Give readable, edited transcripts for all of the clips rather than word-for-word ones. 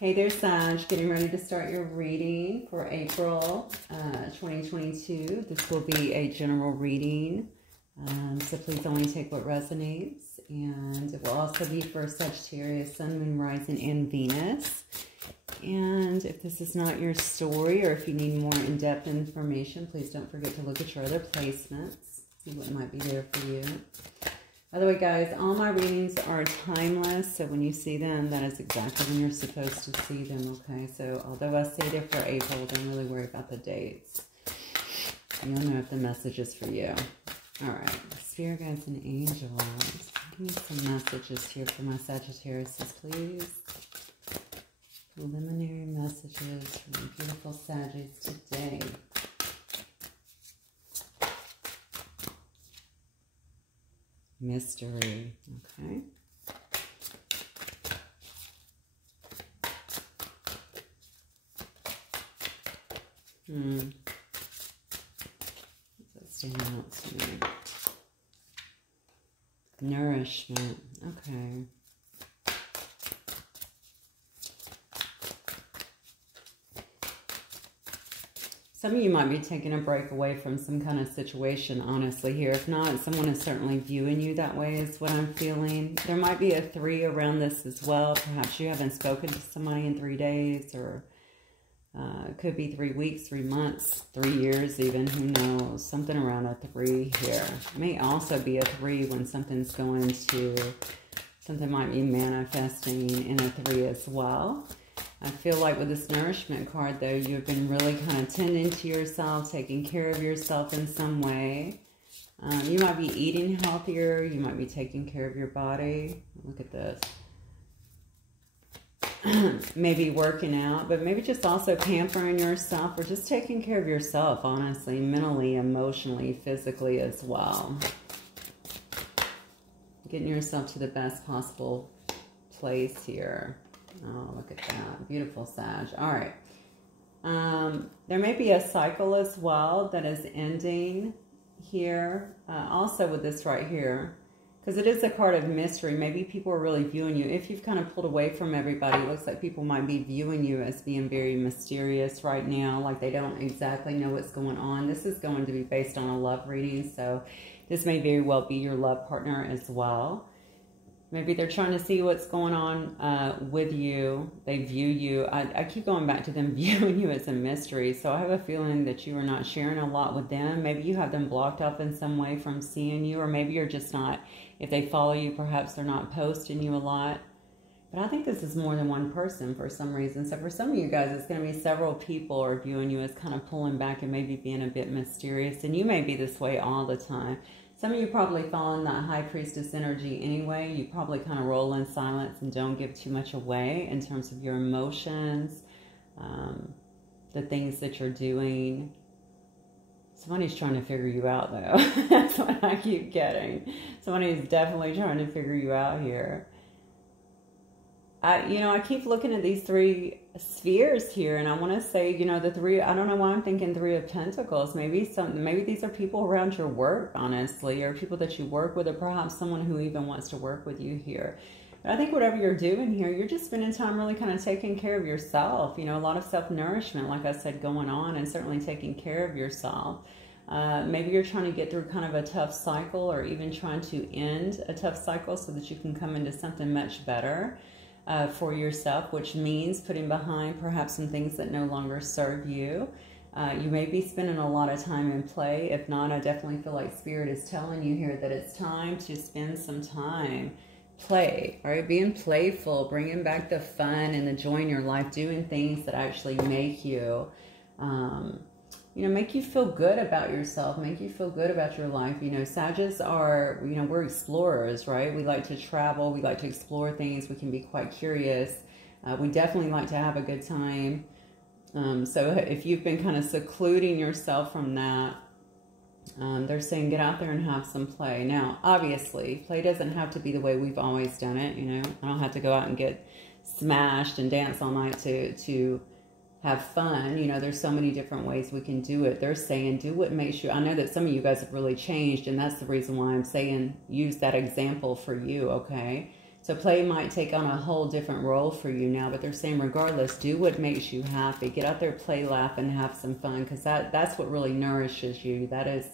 Hey there, Sag. Getting ready to start your reading for April 2022. This will be a general reading, so please only take what resonates. And it will also be for Sagittarius, Sun, Moon, Rising, and Venus. And if this is not your story, or if you need more in-depth information, please don't forget to look at your other placements. See what might be there for you. By the way, guys, all my readings are timeless, so when you see them, that is exactly when you're supposed to see them, okay? So, although I say they're for April, don't really worry about the dates. You'll know if the message is for you. All right, Spirit Guides and Angels. Give me some messages here for my Sagittarius, please. Preliminary messages from the beautiful Saggies today. Mystery, okay. What's that stand out to me? Nourishment, okay. Some of you might be taking a break away from some kind of situation, honestly, here. If not, someone is certainly viewing you that way is what I'm feeling. There might be a 3 around this as well. Perhaps you haven't spoken to somebody in 3 days, or it could be 3 weeks, 3 months, 3 years even. Who knows? Something around a 3 here. It may also be a 3 when something's going to, something might be manifesting in a 3 as well. I feel like with this nourishment card, though, you've been really kind of tending to yourself, taking care of yourself in some way. You might be eating healthier. You might be taking care of your body. Look at this. Maybe working out, but maybe just also pampering yourself, or just taking care of yourself, honestly, mentally, emotionally, physically as well. Getting yourself to the best possible place here. Oh, look at that. Beautiful, Sag. All right. There may be a cycle as well that is ending here. Also with this right here, because it is a card of mystery. Maybe people are really viewing you. If you've kind of pulled away from everybody, it looks like people might be viewing you as being very mysterious right now, like they don't exactly know what's going on. This is going to be based on a love reading, so this may very well be your love partner as well. Maybe they're trying to see what's going on with you. They view you. I keep going back to them viewing you as a mystery. So I have a feeling that you are not sharing a lot with them. Maybe you have them blocked off in some way from seeing you. Or maybe you're just not, if they follow you, perhaps they're not posting you a lot. But I think this is more than one person for some reason. So for some of you guys, it's going to be several people are viewing you as kind of pulling back and maybe being a bit mysterious. And you may be this way all the time. Some of you probably fall in that high priestess energy anyway. You probably kind of roll in silence and don't give too much away in terms of your emotions, the things that you're doing. Somebody's trying to figure you out, though. That's what I keep getting. Somebody's definitely trying to figure you out here. I keep looking at these 3 spheres here, and I want to say, the 3, I don't know why I'm thinking 3 of Pentacles. Maybe these are people around your work, honestly, or people that you work with, or perhaps someone who even wants to work with you here. But I think whatever you're doing here, you're just spending time really kind of taking care of yourself. A lot of self-nourishment, like I said, going on, and certainly taking care of yourself. Maybe you're trying to get through kind of a tough cycle, or even trying to end a tough cycle so that you can come into something much better. For yourself, which means putting behind perhaps some things that no longer serve you. You may be spending a lot of time in play. If not, I definitely feel like Spirit is telling you here that it's time to spend some time play, all right? Being playful, bringing back the fun and the joy in your life, doing things that actually make you, make you feel good about yourself, make you feel good about your life. Sages are, we're explorers, right? We like to travel. We like to explore things. We can be quite curious. We definitely like to have a good time. So if you've been kind of secluding yourself from that, they're saying get out there and have some play. Now, obviously, play doesn't have to be the way we've always done it. I don't have to go out and get smashed and dance all night to have fun. There's so many different ways we can do it. They're saying do what makes you. I know that some of you guys have really changed, and that's the reason why I'm saying use that example for you, okay? So play might take on a whole different role for you now, but they're saying regardless, do what makes you happy. Get out there, play, laugh, and have some fun, because that's what really nourishes you. That is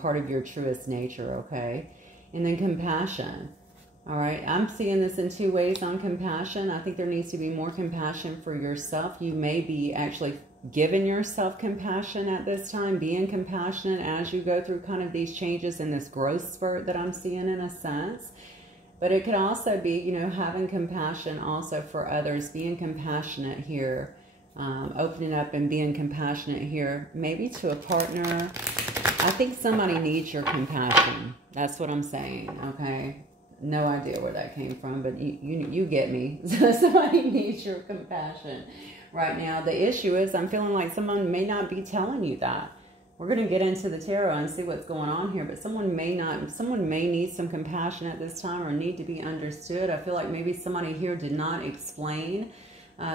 part of your truest nature, okay? And then compassion. All right, I'm seeing this in two ways on compassion. I think there needs to be more compassion for yourself. You may be actually giving yourself compassion at this time, being compassionate as you go through kind of these changes in this growth spurt that I'm seeing in a sense. But it could also be, you know, having compassion also for others, being compassionate here, opening up and being compassionate here, maybe to a partner. I think somebody needs your compassion. That's what I'm saying, okay? No idea where that came from, but you get me. Somebody needs your compassion right now. The issue is I'm feeling like someone may not be telling you that. We're going to get into the tarot and see what's going on here, but someone may need some compassion at this time or need to be understood. I feel like maybe somebody here did not explain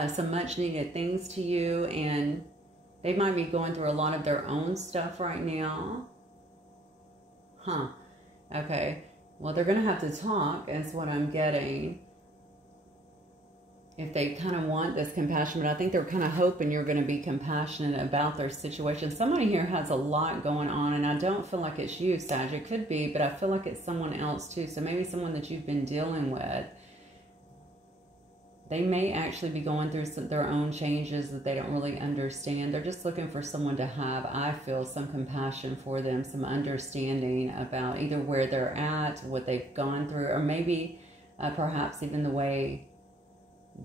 some much needed things to you, and they might be going through a lot of their own stuff right now. Huh. Okay. Well, they're going to have to talk, is what I'm getting, if they kind of want this compassion. But I think they're kind of hoping you're going to be compassionate about their situation. Somebody here has a lot going on, and I don't feel like it's you, Sag. It could be, but I feel like it's someone else too. So maybe someone that you've been dealing with. They may actually be going through their own changes that they don't really understand. They're just looking for someone to have, I feel, some compassion for them, some understanding about either where they're at, what they've gone through, or maybe perhaps even the way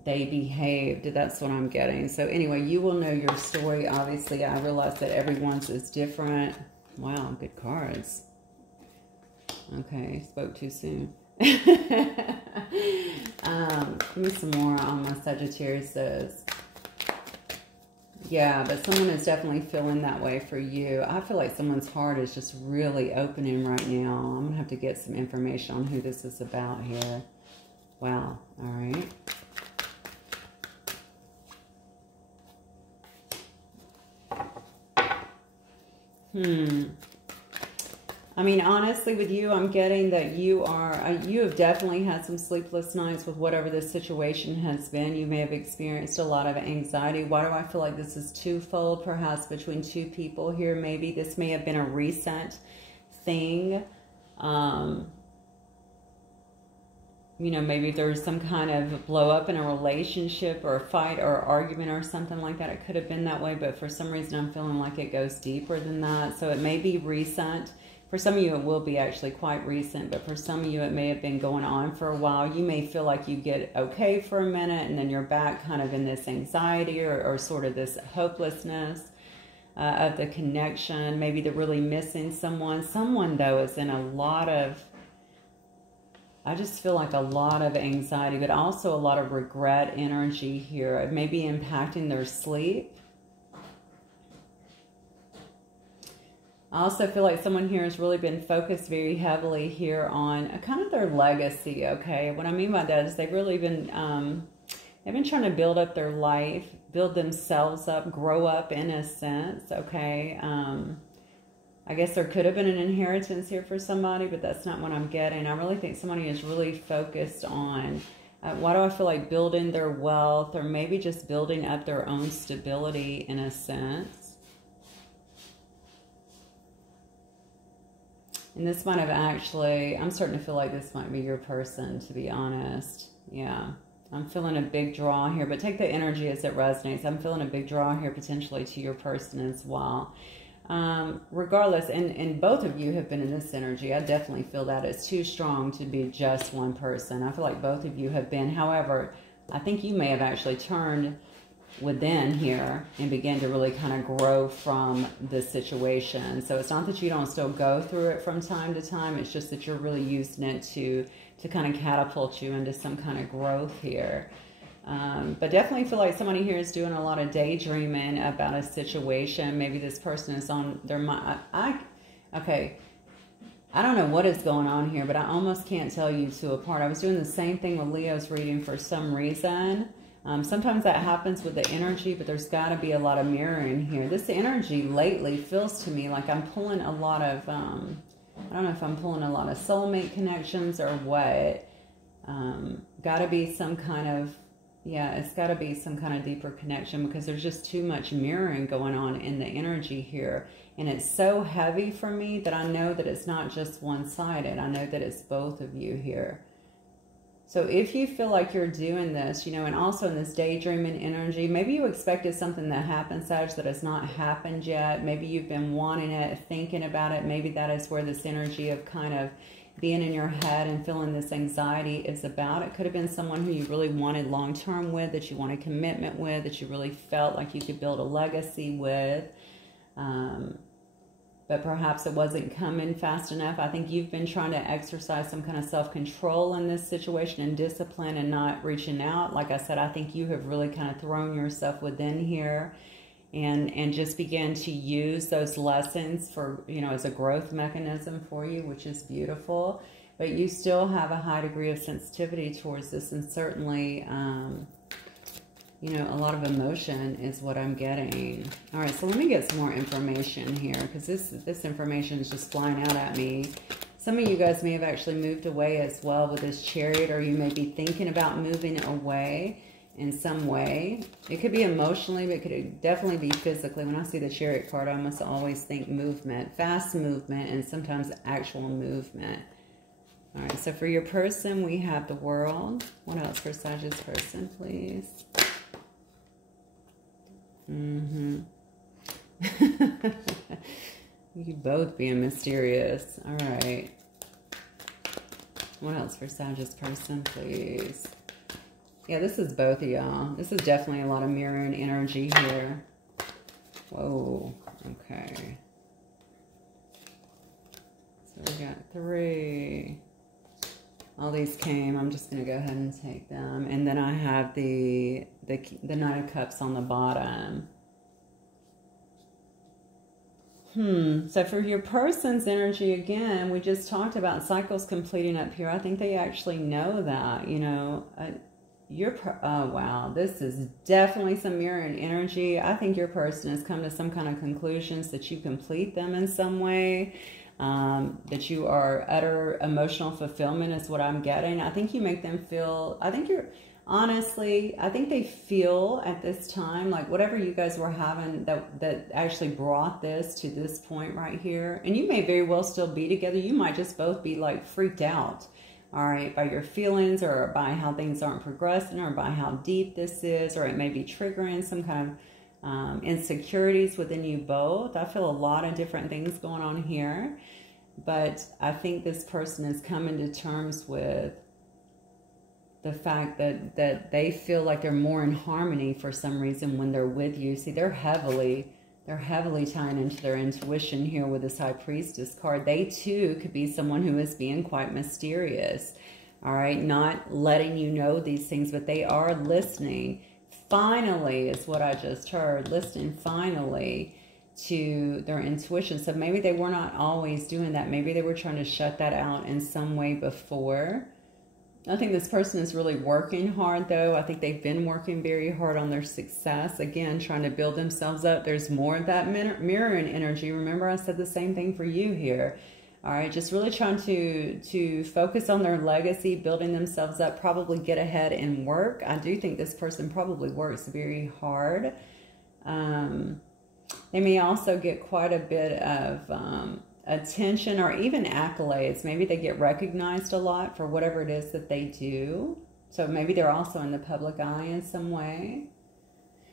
they behaved. That's what I'm getting. So anyway, you will know your story. Obviously, I realize that everyone's is different. Wow, good cards. Okay, spoke too soon. Give me some more on my Sagittarius. Yeah, but someone is definitely feeling that way for you. I feel like someone's heart is just really opening right now. I'm going to have to get some information on who this is about here. Wow. All right. I mean, honestly, with you, I'm getting that you have definitely had some sleepless nights with whatever this situation has been. You may have experienced a lot of anxiety. Why do I feel like this is twofold, perhaps between two people here? Maybe this may have been a recent thing. You know, maybe there was some kind of blow up in a relationship or a fight or argument or something like that. It could have been that way, but for some reason I'm feeling like it goes deeper than that. So it may be recent. For some of you, it will be actually quite recent, but for some of you, it may have been going on for a while. You may feel like you get okay for a minute, and then you're back kind of in this anxiety or sort of this hopelessness of the connection. Maybe they're really missing someone. Someone, though, is in a lot of, I just feel like a lot of anxiety, but also a lot of regret energy here. It may be impacting their sleep. I also feel like someone here has really been focused very heavily here on kind of their legacy, okay? What I mean by that is they've really been, they've been trying to build up their life, build themselves up, grow up in a sense, okay? I guess there could have been an inheritance here for somebody, but that's not what I'm getting. I really think somebody is really focused on, why do I feel like building their wealth, or maybe just building up their own stability in a sense. And this might have actually, I'm starting to feel like this might be your person, to be honest. Yeah, I'm feeling a big draw here, but take the energy as it resonates. I'm feeling a big draw here potentially to your person as well. Regardless, and both of you have been in this energy. I definitely feel that it's too strong to be just one person. I feel like both of you have been. However, I think you may have actually turned within here and begin to really kind of grow from this situation. So it's not that you don't still go through it from time to time. It's just that you're really using it to kind of catapult you into some kind of growth here. But definitely feel like somebody here is doing a lot of daydreaming about a situation. Maybe this person is on their mind. Okay, I don't know what is going on here, but I almost can't tell you two apart. I was doing the same thing with Leo's reading for some reason. Sometimes that happens with the energy, but there's got to be a lot of mirroring here. This energy lately feels to me like I'm pulling a lot of, I don't know if I'm pulling a lot of soulmate connections or what. Got to be some kind of, yeah, it's got to be some kind of deeper connection, because there's just too much mirroring going on in the energy here. And it's so heavy for me that I know that it's not just one-sided. I know that it's both of you here. So if you feel like you're doing this, you know, and also in this daydreaming energy, maybe you expected something that happened, Sag, that has not happened yet. Maybe you've been wanting it, thinking about it. Maybe that is where this energy of kind of being in your head and feeling this anxiety is about. It could have been someone who you really wanted long-term with, that you wanted commitment with, that you really felt like you could build a legacy with. But perhaps it wasn't coming fast enough. I think you've been trying to exercise some kind of self-control in this situation and discipline and not reaching out. Like I said, I think you have really kind of thrown yourself within here and just began to use those lessons for, you know, as a growth mechanism for you, which is beautiful. But you still have a high degree of sensitivity towards this, and certainly, you know, a lot of emotion is what I'm getting. All right, so let me get some more information here, because this information is just flying out at me. Some of you guys may have actually moved away as well with this Chariot, or you may be thinking about moving away in some way. It could be emotionally, but it could definitely be physically. When I see the Chariot card, I must always think movement, fast movement, and sometimes actual movement. All right, so for your person, we have the World. What else for Sagittarius person, please? You both being mysterious. All right. What else for Sagittarius person, please? Yeah, this is both of y'all. This is definitely a lot of mirroring energy here. Whoa. Okay. So we got 3. All these came. I'm just going to go ahead and take them. And then I have the Knight of Cups on the bottom. So for your person's energy, again, we just talked about cycles completing up here. I think they actually know that, you know. Oh, wow. This is definitely some mirroring energy. I think your person has come to some kind of conclusions that you complete them in some way. That you are utter emotional fulfillment is what I'm getting. I think you make them feel, I think they feel at this time like whatever you guys were having that actually brought this to this point right here. And you may very well still be together. You might just both be like freaked out, all right, by your feelings, or by how things aren't progressing, or by how deep this is, or it may be triggering some kind of insecurities within you both. I feel a lot of different things going on here, but I think this person is coming to terms with the fact that they feel like they're more in harmony for some reason when they're with you. See, they're heavily tying into their intuition here with this High Priestess card. They too could be someone who is being quite mysterious, all right, not letting you know these things, but they are listening. Finally is what I just heard, listening finally to their intuition. So maybe they were not always doing that. Maybe they were trying to shut that out in some way before. I think this person is really working hard, though. I think they've been working very hard on their success. Again, trying to build themselves up. There's more of that mirroring energy. Remember, I said the same thing for you here. All right, just really trying to focus on their legacy, building themselves up, probably get ahead and work. I do think this person probably works very hard. They may also get quite a bit of attention or even accolades. Maybe they get recognized a lot for whatever it is that they do. So maybe they're also in the public eye in some way.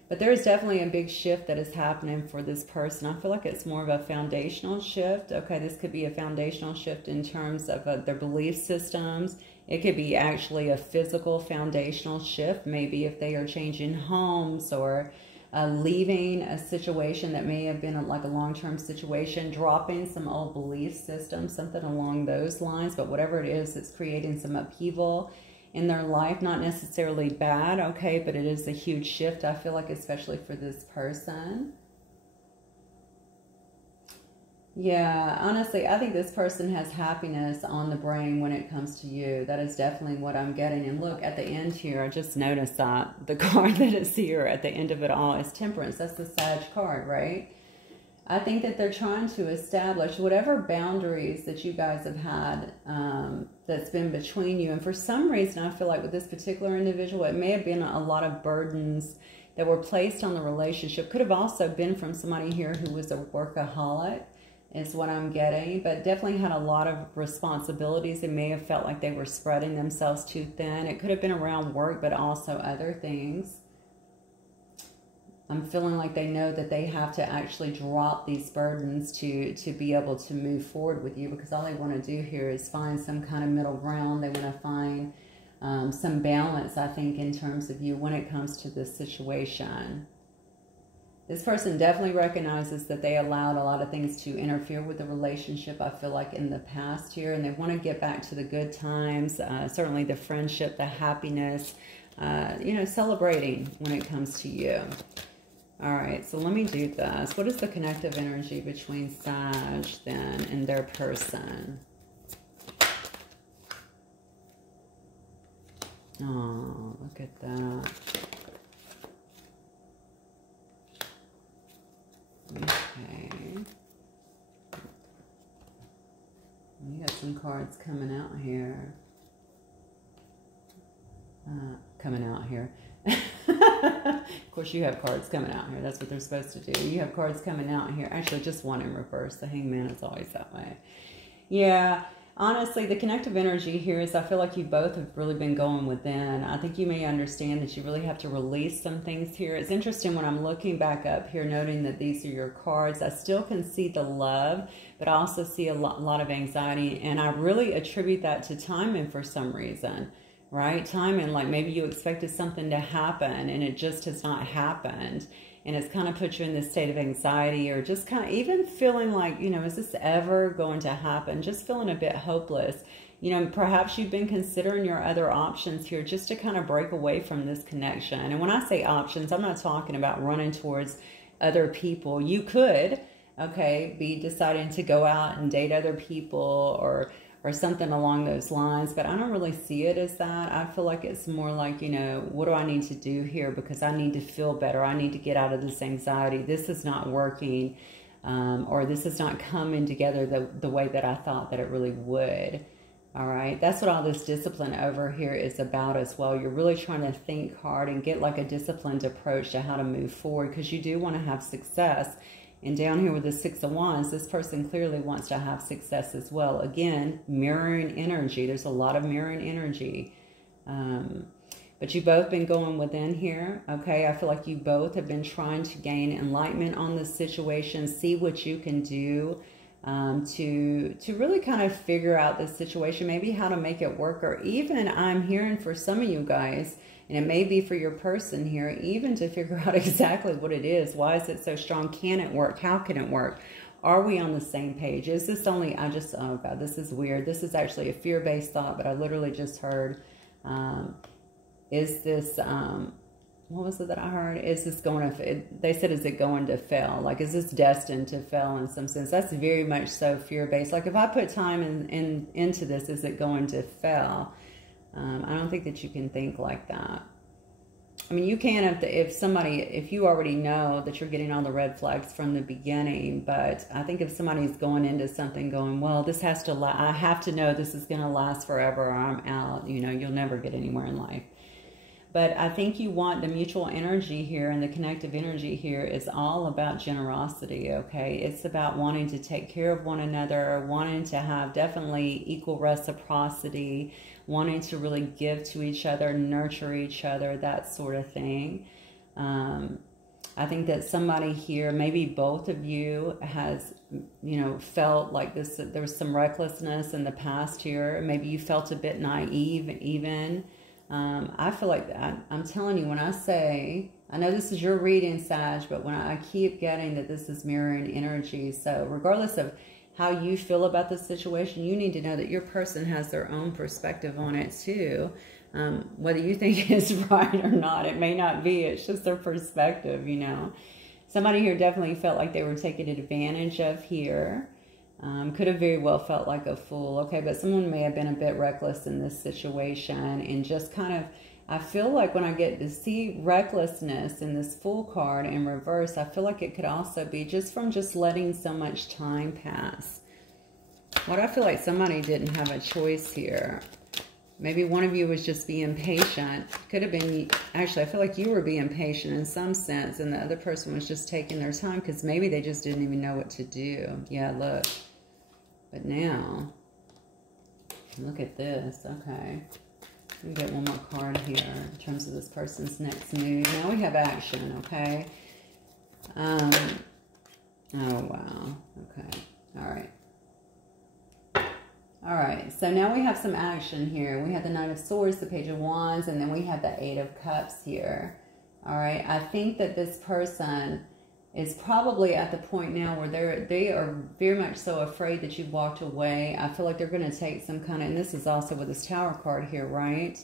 But there is definitely a big shift that is happening for this person. I feel like it's more of a foundational shift. Okay, this could be a foundational shift in terms of their belief systems. It could be actually a physical foundational shift. Maybe if they are changing homes or leaving a situation that may have been like a long-term situation, dropping some old belief systems, something along those lines. But whatever it is, it's creating some upheaval in their life. Not necessarily bad, okay, but it is a huge shift, I feel like, especially for this person. Yeah, honestly, I think this person has happiness on the brain when it comes to you. That is definitely what I'm getting. And look, at the end here, I just noticed that the card that is here at the end of it all is Temperance. That's the Sag card, right? I think that they're trying to establish whatever boundaries that you guys have had that's been between you. And for some reason, I feel like with this particular individual, it may have been a lot of burdens that were placed on the relationship. Could have also been from somebody here who was a workaholic, is what I'm getting, but definitely had a lot of responsibilities. They may have felt like they were spreading themselves too thin. It could have been around work, but also other things. I'm feeling like they know that they have to actually drop these burdens to be able to move forward with you, because all they want to do here is find some kind of middle ground. They want to find some balance, I think, in terms of you when it comes to this situation. This person definitely recognizes that they allowed a lot of things to interfere with the relationship, I feel like, in the past here, and they want to get back to the good times, certainly the friendship, the happiness, you know, celebrating when it comes to you. All right, so let me do this. What is the connective energy between Sag, then, and their person? Oh, look at that. Okay. You got some cards coming out here. Of course, you have cards coming out here. That's what they're supposed to do. You have cards coming out here. Actually, just one in reverse. The Hangman is always that way. Yeah. Honestly, the connective energy here is I feel like you both have really been going within. I think you may understand that you really have to release some things here. It's interesting when I'm looking back up here, noting that these are your cards. I still can see the love, but I also see a lot of anxiety. And I really attribute that to timing for some reason, right? Timing, like maybe you expected something to happen and it just has not happened. And it's kind of put you in this state of anxiety, or just kind of even feeling like, you know, is this ever going to happen? Just feeling a bit hopeless. You know, perhaps you've been considering your other options here just to kind of break away from this connection. And when I say options, I'm not talking about running towards other people. You could, okay, be deciding to go out and date other people or something along those lines, but I don't really see it as that. I feel like it's more like, you know, what do I need to do here because I need to feel better. I need to get out of this anxiety. This is not working, or this is not coming together the way that I thought that it really would. All right, that's what all this discipline over here is about as well. You're really trying to think hard and get like a disciplined approach to how to move forward, because you do want to have success. And down here with the Six of Wands, this person clearly wants to have success as well. Again, mirroring energy. There's a lot of mirroring energy. But you've both been going within here, okay? I feel like you both have been trying to gain enlightenment on this situation, see what you can do to really kind of figure out this situation, maybe how to make it work, or even I'm hearing for some of you guys, and it may be for your person here, even to figure out exactly what it is. Why is it so strong? Can it work? How can it work? Are we on the same page? Is this only, oh God, this is weird. This is actually a fear-based thought, but I literally just heard, is this, what was it that I heard? Is this going to, they said, is it going to fail? Like, is this destined to fail in some sense? That's very much so fear-based. Like, if I put time into this, is it going to fail? I don't think that you can think like that. I mean, you can if you already know that you're getting all the red flags from the beginning, but I think if somebody's going into something going, well, this has to, I have to know this is going to last forever or I'm out, you know, you'll never get anywhere in life. But I think you want the mutual energy here, and the connective energy here is all about generosity, okay? It's about wanting to take care of one another, wanting to have definitely equal reciprocity, wanting to really give to each other, nurture each other, that sort of thing. I think that somebody here, maybe both of you, has, you know, felt like this, there was some recklessness in the past here. Maybe you felt a bit naive even. I feel like I'm telling you, when I say, I know this is your reading, Sag, but when I keep getting that this is mirroring energy. So regardless of how you feel about the situation, you need to know that your person has their own perspective on it too. Whether you think it's right or not, it may not be. It's just their perspective, you know. Somebody here definitely felt like they were taken advantage of here. Could have very well felt like a fool, okay? But someone may have been a bit reckless in this situation and just kind of I feel like when I get to see recklessness in this Fool card in reverse, I feel like it could also be just from just letting so much time pass. What I feel like somebody didn't have a choice here. Maybe one of you was just being patient. Could have been, actually, I feel like you were being patient in some sense, and the other person was just taking their time because maybe they just didn't even know what to do. Yeah, look. But now, look at this. Okay. Let me get one more card here in terms of this person's next move. Now we have action, okay? Oh, wow. Okay. All right. All right. So now we have some action here. We have the Knight of Swords, the Page of Wands, and then we have the Eight of Cups here. All right. I think that this person is probably at the point now where they are very much so afraid that you've walked away. I feel like they're going to take some kind of, and this is also with this Tower card here, right?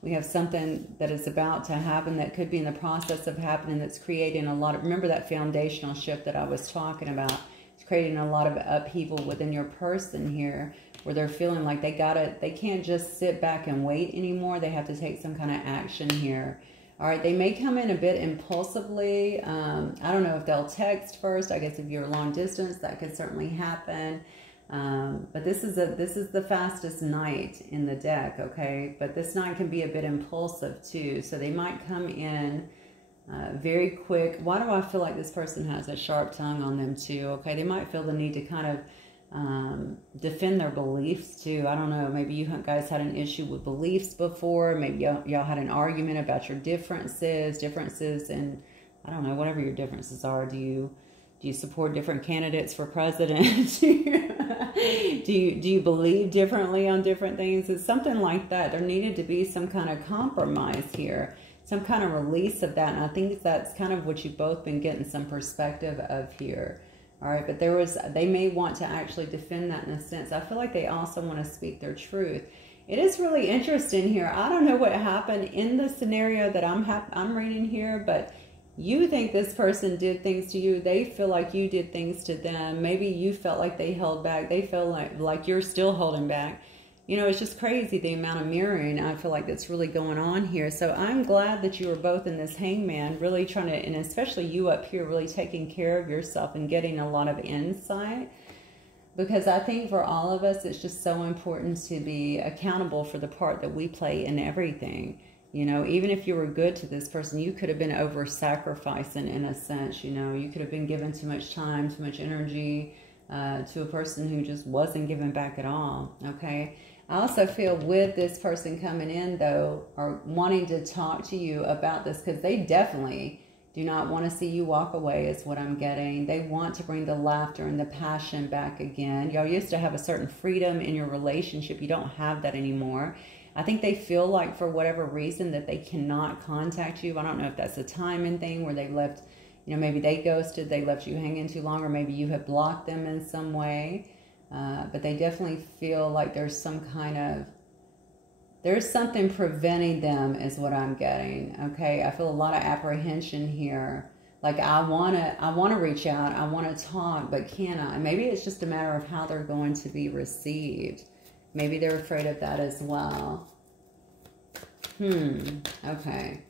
We have something that is about to happen that could be in the process of happening that's creating a lot of, remember that foundational shift that I was talking about? It's creating a lot of upheaval within your person here where they're feeling like they can't just sit back and wait anymore. They have to take some kind of action here. All right, they may come in a bit impulsively. I don't know if they'll text first. I guess if you're long distance, that could certainly happen. But this is the fastest knight in the deck, okay? But this knight can be a bit impulsive too. So they might come in very quick. Why do I feel like this person has a sharp tongue on them too? Okay, they might feel the need to kind of defend their beliefs too. I don't know, maybe you guys had an issue with beliefs before. Maybe y'all had an argument about your differences and I don't know, whatever your differences are. Do you support different candidates for president? do you believe differently on different things? It's something like that. There needed to be some kind of compromise here, some kind of release of that, and I think that's kind of what you've both been getting some perspective of here. All right, but they may want to actually defend that in a sense. I feel like they also want to speak their truth. It is really interesting here. I don't know what happened in the scenario that I'm reading here, but you think this person did things to you. They feel like you did things to them. Maybe you felt like they held back. They feel like you're still holding back. You know, it's just crazy the amount of mirroring I feel like that's really going on here. So I'm glad that you were both in this Hangman, really trying to, and especially you up here, really taking care of yourself and getting a lot of insight. Because I think for all of us, it's just so important to be accountable for the part that we play in everything. You know, even if you were good to this person, you could have been over-sacrificing in a sense. You know, you could have been giving too much time, too much energy to a person who just wasn't giving back at all, okay? I also feel with this person coming in, though, or wanting to talk to you about this, because they definitely do not want to see you walk away is what I'm getting. They want to bring the laughter and the passion back again. Y'all used to have a certain freedom in your relationship. You don't have that anymore. I think they feel like for whatever reason that they cannot contact you. I don't know if that's a timing thing where they left, you know, maybe they ghosted, they left you hanging too long, or maybe you have blocked them in some way. But they definitely feel like there's something preventing them is what I'm getting. Okay, I feel a lot of apprehension here. Like I want to reach out, I want to talk, but can I? Maybe it's just a matter of how they're going to be received. Maybe they're afraid of that as well. Okay.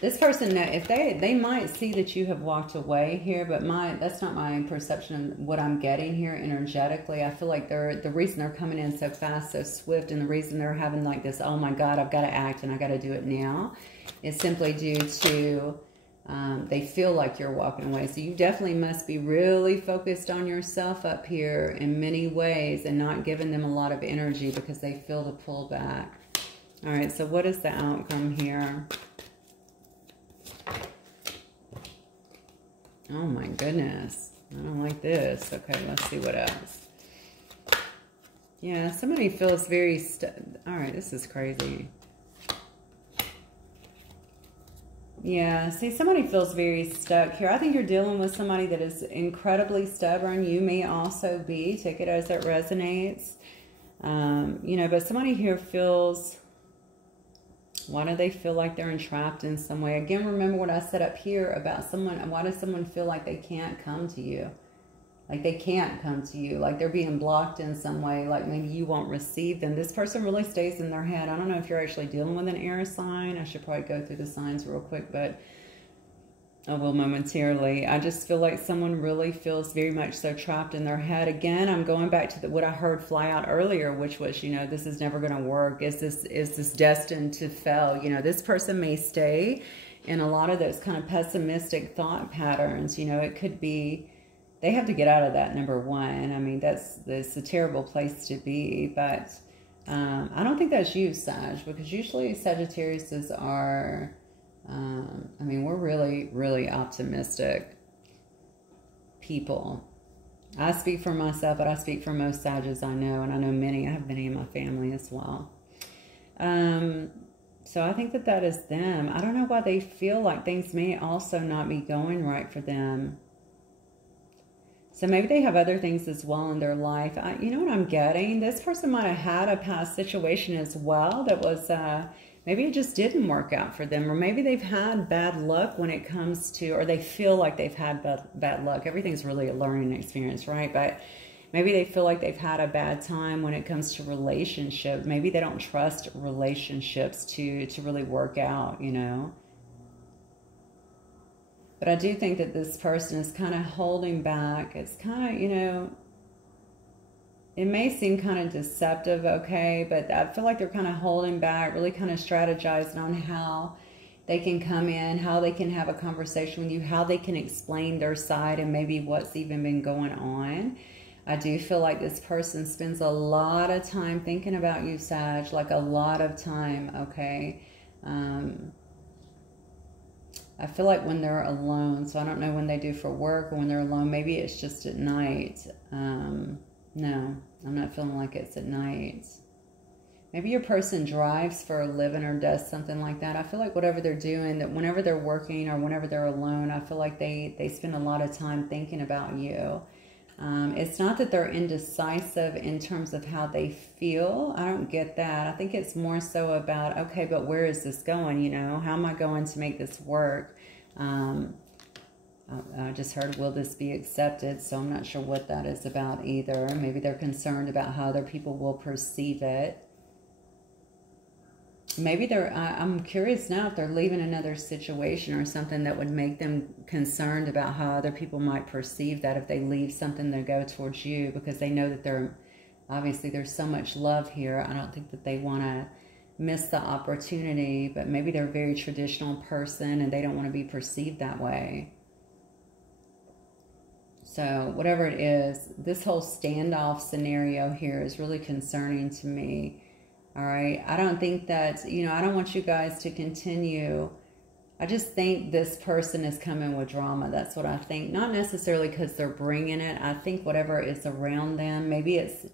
This person, if they might see that you have walked away here, but that's not my perception of what I'm getting here energetically. I feel like the reason they're coming in so fast, so swift, and the reason they're having like this, oh my God, I've got to act and I got to do it now, is simply due to they feel like you're walking away. So you definitely must be really focused on yourself up here in many ways and not giving them a lot of energy because they feel the pull back. All right, so what is the outcome here? Oh my goodness, I don't like this. Okay, let's see what else. Yeah, somebody feels very all right, this is crazy. Yeah, see, somebody feels very stuck here. I think you're dealing with somebody that is incredibly stubborn. You may also be. Take it as it resonates. You know, but somebody here feels... Why do they feel like they're entrapped in some way? Again, remember what I said up here about someone. Why does someone feel like they can't come to you? Like they can't come to you, like they're being blocked in some way, like maybe you won't receive them. This person really stays in their head. I don't know if you're actually dealing with an air sign. I should probably go through the signs real quick, but I will momentarily. I just feel like someone really feels very much so trapped in their head. Again, I'm going back to what I heard fly out earlier, which was, you know, this is never going to work. Is this destined to fail? You know, this person may stay in a lot of those kind of pessimistic thought patterns. You know, it could be, they have to get out of that, number one. I mean, that's a terrible place to be. But I don't think that's you, Sag, because usually Sagittariuses are, I mean, we're really, really optimistic people. I speak for myself, but I speak for most Sages I know, and I know many. I have many in my family as well. So I think that that is them. I don't know why they feel like things may also not be going right for them. So maybe they have other things as well in their life. You know what I'm getting? This person might have had a past situation as well that was, maybe it just didn't work out for them. Or maybe they've had bad luck when it comes to, or they feel like they've had bad luck. Everything's really a learning experience, right? But maybe they feel like they've had a bad time when it comes to relationship. Maybe they don't trust relationships to really work out, you know. But I do think that this person is kind of holding back. It's kind of, you know, it may seem kind of deceptive, okay, but I feel like they're kind of holding back, really kind of strategizing on how they can come in, how they can have a conversation with you, how they can explain their side and maybe what's even been going on. I do feel like this person spends a lot of time thinking about you, Sag, like a lot of time, okay? I feel like when they're alone, so I don't know when they do for work or when they're alone, maybe it's just at night. No, I'm not feeling like it's at night. Maybe your person drives for a living or does something like that. I feel like whatever they're doing, that whenever they're working or whenever they're alone, I feel like they spend a lot of time thinking about you. It's not that they're indecisive in terms of how they feel. I don't get that. I think it's more so about, okay, but where is this going? You know, how am I going to make this work? I just heard, will this be accepted? So I'm not sure what that is about either. Maybe they're concerned about how other people will perceive it. Maybe they're, I'm curious now if they're leaving another situation or something that would make them concerned about how other people might perceive that if they leave something to go towards you, because they know that they're, obviously there's so much love here. I don't think that they want to miss the opportunity, but maybe they're a very traditional person and they don't want to be perceived that way. So whatever it is, this whole standoff scenario here is really concerning to me. All right. I don't think that, you know, I don't want you guys to continue. I just think this person is coming with drama. That's what I think. Not necessarily because they're bringing it. I think whatever is around them, maybe it's,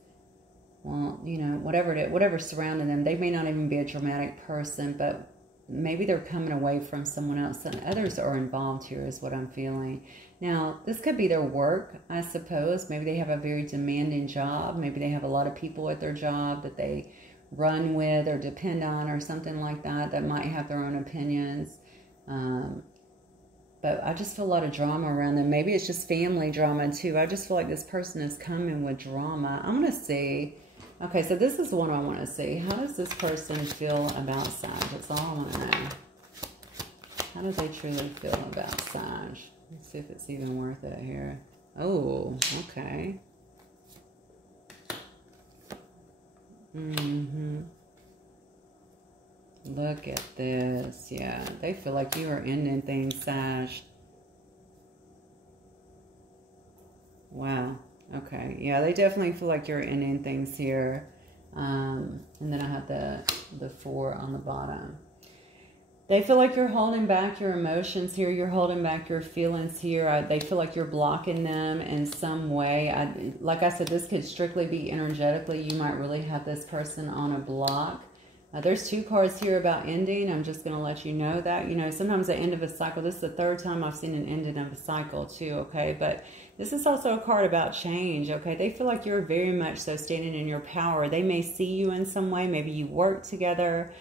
well, you know, whatever it is, whatever's surrounding them, they may not even be a dramatic person, but maybe they're coming away from someone else and others are involved here is what I'm feeling. Now, this could be their work, I suppose. Maybe they have a very demanding job. Maybe they have a lot of people at their job that they run with or depend on or something like that, that might have their own opinions. But I just feel a lot of drama around them. Maybe it's just family drama too. I just feel like this person is coming with drama. I'm going to see. Okay, so this is the one I want to see. How does this person feel about Sag? That's all I want to know. How do they truly feel about Sag? Let's see if it's even worth it here. Oh, okay. Look at this. Yeah, they feel like you are ending things, Sag. Wow. Okay. Yeah, they definitely feel like you're ending things here. And then I have the 4 on the bottom. They feel like you're holding back your emotions here. You're holding back your feelings here. They feel like you're blocking them in some way. Like I said, this could strictly be energetically. You might really have this person on a block. There's 2 cards here about ending. I'm just going to let you know that. You know, sometimes the end of a cycle. This is the 3rd time I've seen an ending of a cycle too, okay? But this is also a card about change, okay? They feel like you're very much so standing in your power. They may see you in some way. Maybe you work together.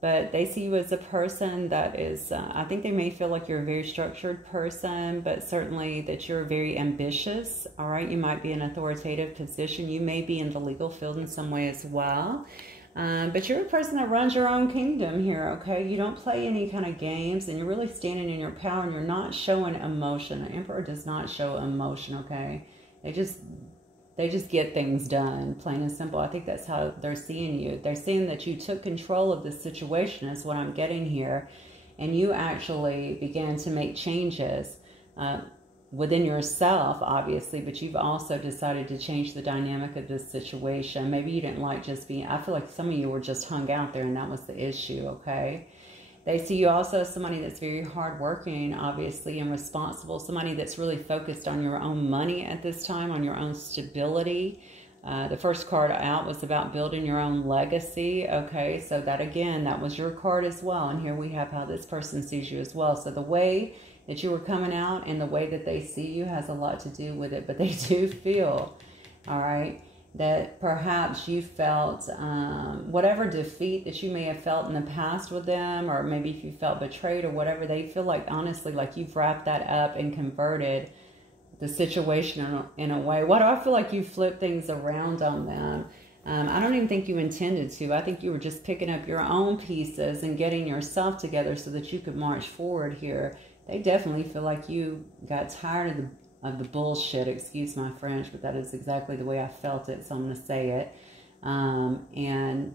But they see you as a person that is, I think they may feel like you're a very structured person, but certainly that you're very ambitious, all right? You might be in an authoritative position. You may be in the legal field in some way as well. But you're a person that runs your own kingdom here, okay? You don't play any kind of games, and you're really standing in your power, and you're not showing emotion. The Emperor does not show emotion, okay? They just get things done, plain and simple. I think that's how they're seeing you. They're seeing that you took control of the situation, is what I'm getting here, and you actually began to make changes within yourself, obviously, but you've also decided to change the dynamic of this situation. Maybe you didn't like just being, I feel like some of you were just hung out there and that was the issue, okay? They see you also as somebody that's very hardworking, obviously, and responsible, somebody that's really focused on your own money at this time, on your own stability. The first card out was about building your own legacy, okay? So that, again, that was your card as well. And here we have how this person sees you as well. So the way that you were coming out and the way that they see you has a lot to do with it. But they do feel, all right, that perhaps you felt whatever defeat that you may have felt in the past with them, or maybe if you felt betrayed or whatever, they feel like, honestly, like you've wrapped that up and converted the situation in a way. Why do I feel like you flipped things around on them? I don't even think you intended to. I think you were just picking up your own pieces and getting yourself together so that you could march forward here. They definitely feel like you got tired of the bullshit, excuse my French, but that is exactly the way I felt it, so I'm going to say it. And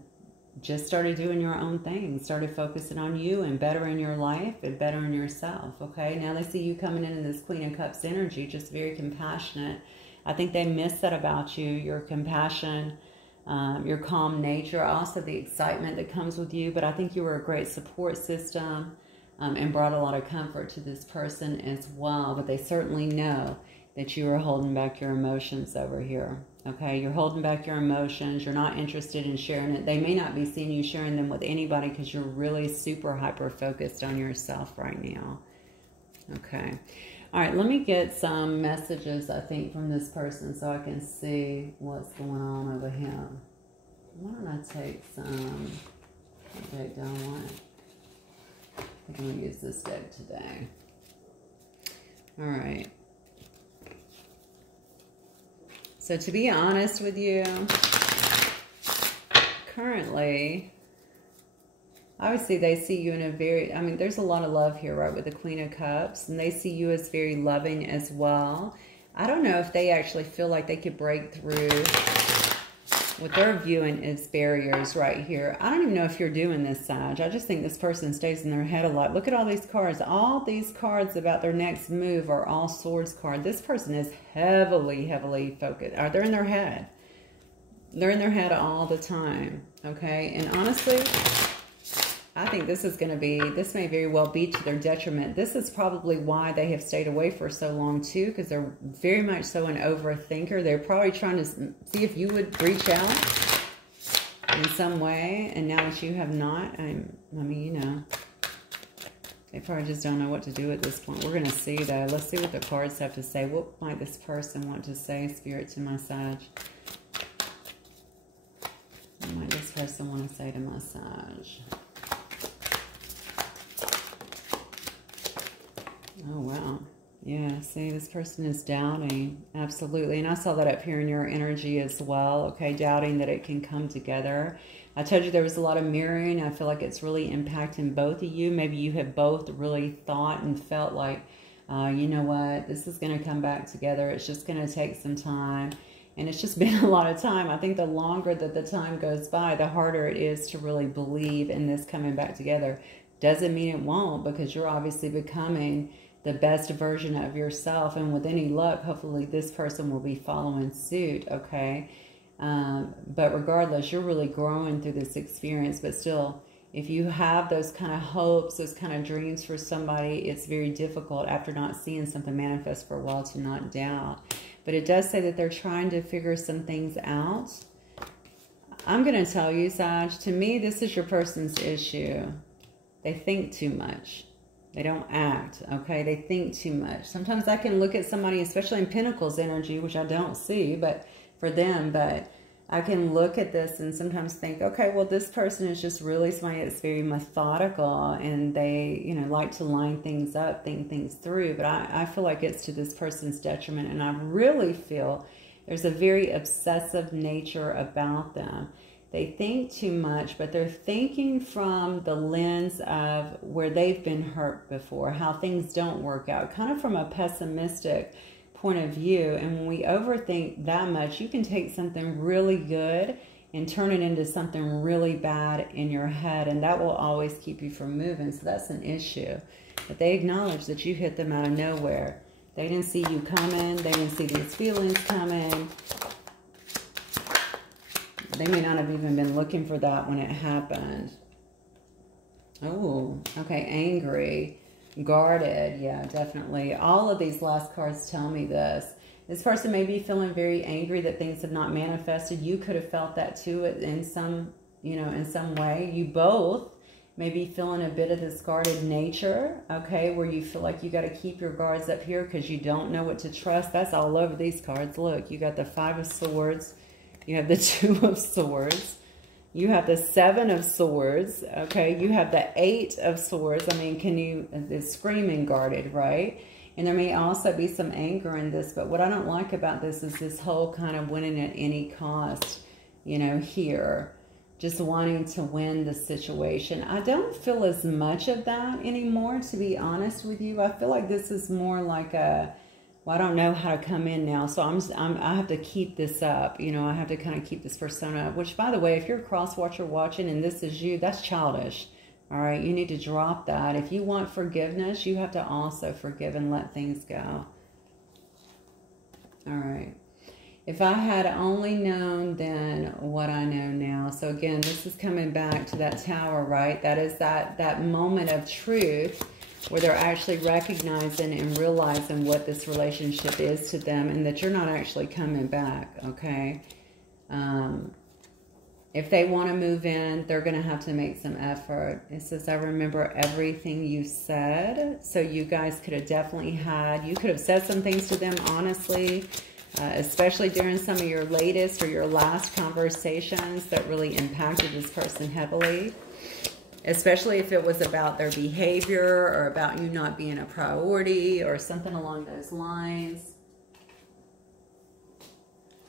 just started doing your own thing, started focusing on you and bettering your life and bettering yourself, okay? Now they see you coming in this Queen of Cups energy, just very compassionate. I think they miss that about you, your compassion, your calm nature, also the excitement that comes with you, but I think you were a great support system. And brought a lot of comfort to this person as well. But they certainly know that you are holding back your emotions over here. Okay, you're holding back your emotions. You're not interested in sharing it. They may not be seeing you sharing them with anybody because you're really super hyper focused on yourself right now. Okay. All right, let me get some messages, I think, from this person so I can see what's going on over here. Why don't I take some? What deck do I want? I'm going to use this deck today. All right. So to be honest with you, currently, obviously they see you in a very, I mean, there's a lot of love here, right, with the Queen of Cups, and they see you as very loving as well. I don't know if they actually feel like they could break through what they're viewing as barriers right here. I don't even know if you're doing this, Sag. I just think this person stays in their head a lot. Look at all these cards. All these cards about their next move are all swords cards. This person is heavily, heavily focused. They're in their head. They're in their head all the time, okay? And honestly, I think this is going to be, this may very well be to their detriment. This is probably why they have stayed away for so long too, because they're very much so an overthinker. They're probably trying to see if you would reach out in some way, and now that you have not, I mean, you know, they probably just don't know what to do at this point. We're going to see though. Let's see what the cards have to say. What might this person want to say, Spirit, to my Sag? What might this person want to say to my Sag? Oh, wow. Yeah, see, this person is doubting. Absolutely. And I saw that up here in your energy as well. Okay, doubting that it can come together. I told you there was a lot of mirroring. I feel like it's really impacting both of you. Maybe you have both really thought and felt like, you know what, this is going to come back together. It's just going to take some time. And it's just been a lot of time. I think the longer that the time goes by, the harder it is to really believe in this coming back together. Doesn't mean it won't, because you're obviously becoming the best version of yourself, and with any luck, hopefully this person will be following suit, okay? But regardless, you're really growing through this experience. But still, if you have those kind of hopes, those kind of dreams for somebody, it's very difficult after not seeing something manifest for a while to not doubt. But it does say that they're trying to figure some things out. I'm going to tell you, Sag, to me, this is your person's issue. They think too much. They don't act, okay? They think too much. Sometimes I can look at somebody, especially in Pentacles energy, which I don't see, but for them, but I can look at this and sometimes think, okay, well, this person is just really somebody that's very methodical, and they, you know, like to line things up, think things through. But I feel like it's to this person's detriment, and I really feel there's a very obsessive nature about them. They think too much, but they're thinking from the lens of where they've been hurt before, how things don't work out, kind of from a pessimistic point of view. And when we overthink that much, you can take something really good and turn it into something really bad in your head, and that will always keep you from moving. So that's an issue. But they acknowledge that you hit them out of nowhere. They didn't see you coming. They didn't see these feelings coming. They may not have even been looking for that when it happened. Oh, okay, angry. Guarded, yeah, definitely. All of these last cards tell me this. This person may be feeling very angry that things have not manifested. You could have felt that too in some, you know, in some way. You both may be feeling a bit of this guarded nature, okay, where you feel like you got to keep your guards up here because you don't know what to trust. That's all over these cards. Look, you got the 5 of Swords. You have the 2 of Swords. You have the 7 of Swords, okay? You have the 8 of Swords. I mean, it's screaming guarded, right? And there may also be some anger in this, but what I don't like about this is this whole kind of winning at any cost, you know, here. Just wanting to win the situation. I don't feel as much of that anymore, to be honest with you. I feel like this is more like a, well, I don't know how to come in now, so I have to keep this up. You know, I have to kind of keep this persona up, which, by the way, if you're a cross-watcher watching and this is you, that's childish. All right, you need to drop that. If you want forgiveness, you have to also forgive and let things go. All right. If I had only known then what I know now. So again, this is coming back to that Tower, right? That is that moment of truth where they're actually recognizing and realizing what this relationship is to them, and that you're not actually coming back, okay? If they want to move in, they're going to have to make some effort. It says, I remember everything you said. So you guys could have definitely you could have said some things to them honestly, especially during some of your latest or your last conversations that really impacted this person heavily. Especially if it was about their behavior or about you not being a priority or something along those lines.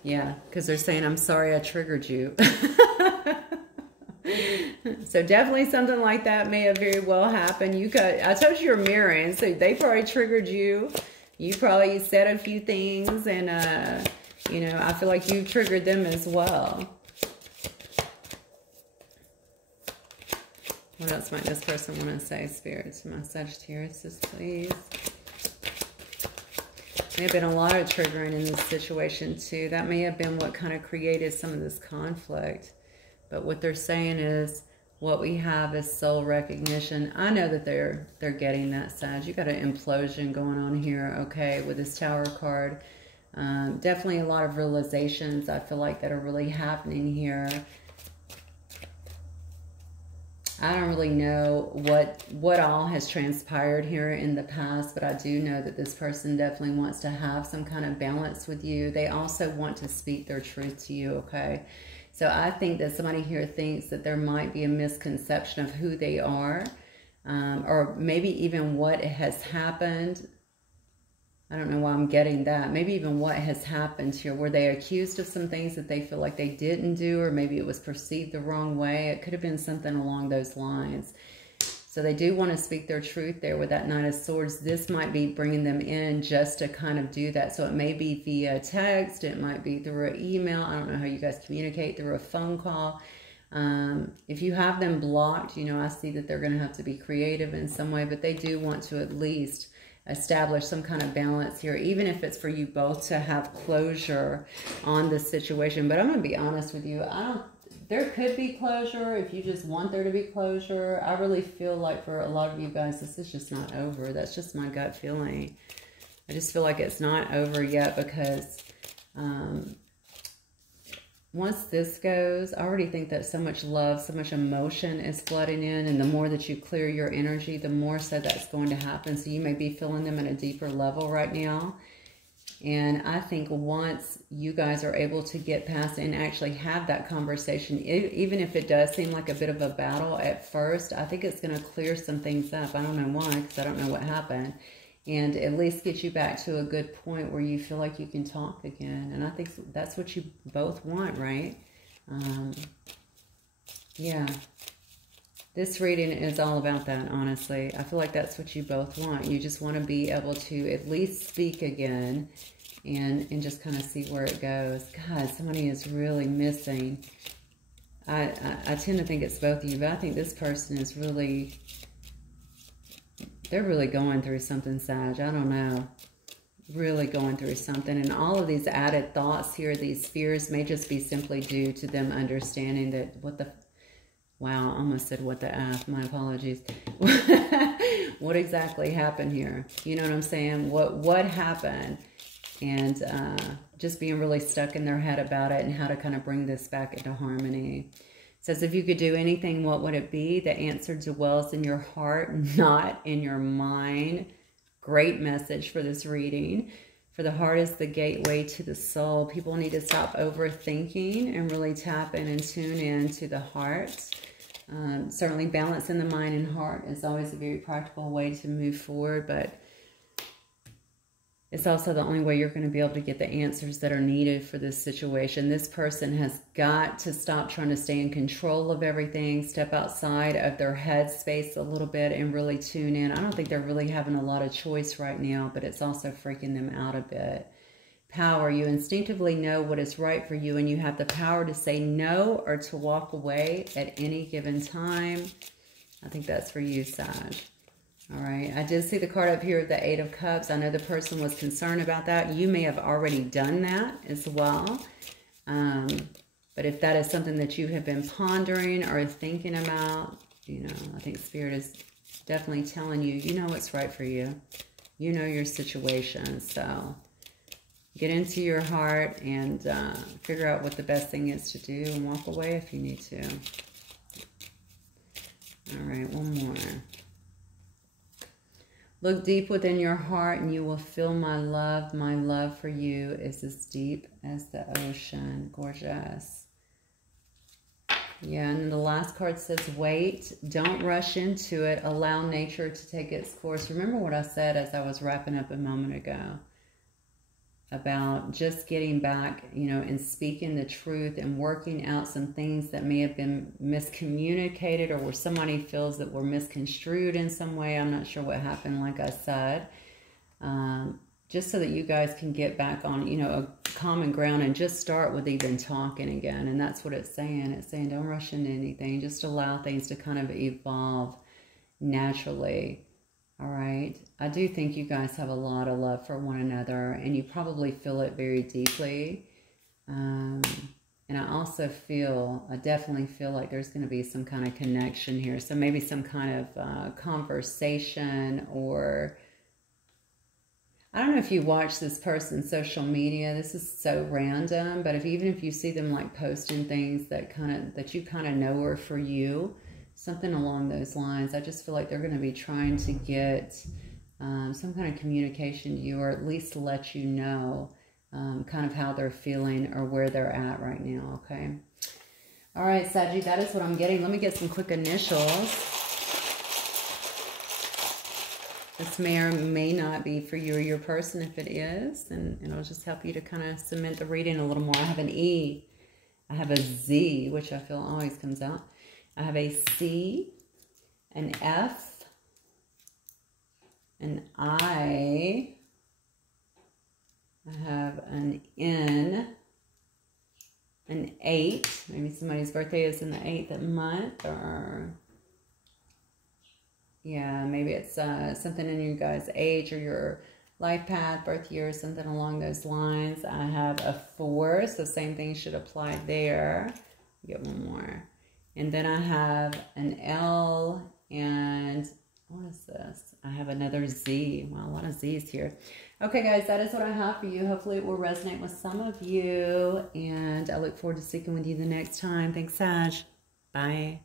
Yeah, because they're saying, I'm sorry I triggered you. So definitely something like that may have very well happened. I told you you're mirroring, so they probably triggered you. You probably said a few things, and, you know, I feel like you triggered them as well. What else might this person want to say, Spirit, to my Sagittarius, please? May have been a lot of triggering in this situation, too. That may have been what kind of created some of this conflict. But what they're saying is, what we have is soul recognition. I know that they're getting that, Sag. You got an implosion going on here, okay, with this Tower card. Definitely a lot of realizations, I feel like, that are really happening here. I don't really know what all has transpired here in the past, but I do know that this person definitely wants to have some kind of balance with you. They also want to speak their truth to you, okay? So I think that somebody here thinks that there might be a misconception of who they are, or maybe even what has happened. I don't know why I'm getting that. Maybe even what has happened here. Were they accused of some things that they feel like they didn't do, or maybe it was perceived the wrong way? It could have been something along those lines. So they do want to speak their truth there with that Knight of Swords. This might be bringing them in just to kind of do that. So it may be via text. It might be through an email. I don't know how you guys communicate, through a phone call. If you have them blocked, you know, I see that they're going to have to be creative in some way, but they do want to at least establish some kind of balance here, even if it's for you both to have closure on the situation. But I'm going to be honest with you. There could be closure if you just want there to be closure. I really feel like for a lot of you guys, this is just not over. That's just my gut feeling. I just feel like it's not over yet, because once this goes, I already think that so much love, so much emotion is flooding in, and the more that you clear your energy, the more so that's going to happen. So you may be feeling them at a deeper level right now. And I think once you guys are able to get past and actually have that conversation, even if it does seem like a bit of a battle at first, I think it's going to clear some things up. I don't know why, because I don't know what happened. And at least get you back to a good point where you feel like you can talk again. And I think that's what you both want, right? Yeah. This reading is all about that, honestly. I feel like that's what you both want. You just want to be able to at least speak again and just kind of see where it goes. God, somebody is really missing. I tend to think it's both of you, but I think this person is really, they're really going through something, Sag. I don't know. Really going through something. And all of these added thoughts here, these fears, may just be simply due to them understanding that what the... Wow, I almost said what the F. My apologies. What exactly happened here? You know what I'm saying? What happened? And just being really stuck in their head about it and how to kind of bring this back into harmony. It says, if you could do anything, what would it be? The answer dwells in your heart, not in your mind. Great message for this reading. For the heart is the gateway to the soul. People need to stop overthinking and really tap in and tune in to the heart. Certainly balancing the mind and heart is always a very practical way to move forward, but it's also the only way you're going to be able to get the answers that are needed for this situation. This person has got to stop trying to stay in control of everything, step outside of their head space a little bit and really tune in. I don't think they're really having a lot of choice right now, but it's also freaking them out a bit. Power. You instinctively know what is right for you, and you have the power to say no or to walk away at any given time. I think that's for you, Sag. All right. I did see the card up here, the Eight of Cups. I know the person was concerned about that. You may have already done that as well. But if that is something that you have been pondering or thinking about, you know, I think Spirit is definitely telling you, you know what's right for you. You know your situation. So get into your heart and figure out what the best thing is to do and walk away if you need to. All right, one more. Look deep within your heart and you will feel my love. My love for you is as deep as the ocean. Gorgeous. Yeah, and then the last card says, wait. Don't rush into it. Allow nature to take its course. Remember what I said as I was wrapping up a moment ago about just getting back, you know, and speaking the truth and working out some things that may have been miscommunicated or where somebody feels that were misconstrued in some way. I'm not sure what happened, like I said. Just so that you guys can get back on, you know, a common ground and just start with even talking again. And that's what it's saying. It's saying don't rush into anything. Just allow things to kind of evolve naturally. All right. I do think you guys have a lot of love for one another and you probably feel it very deeply. And I also feel, I definitely feel like there's going to be some kind of connection here. So maybe some kind of conversation, or I don't know if you watch this person's social media. This is so random, but even if you see them like posting things that you kind of know are for you, something along those lines, I just feel like they're going to be trying to get some kind of communication to you, or at least let you know kind of how they're feeling or where they're at right now, okay? All right, Saggy, that is what I'm getting. Let me get some quick initials. This may or may not be for you or your person. If it is, and it'll just help you to kind of cement the reading a little more. I have an E. I have a Z, which I feel always comes out. I have a C, an F, an I have an N, an 8. Maybe somebody's birthday is in the 8th month, or yeah, maybe it's something in your guys' age or your life path, birth year, something along those lines. I have a 4, so same thing should apply there. Get one more. And then I have an L, and what is this? I have another Z. Wow, a lot of Z's here. Okay, guys, that is what I have for you. Hopefully it will resonate with some of you, and I look forward to speaking with you the next time. Thanks, Sag. Bye.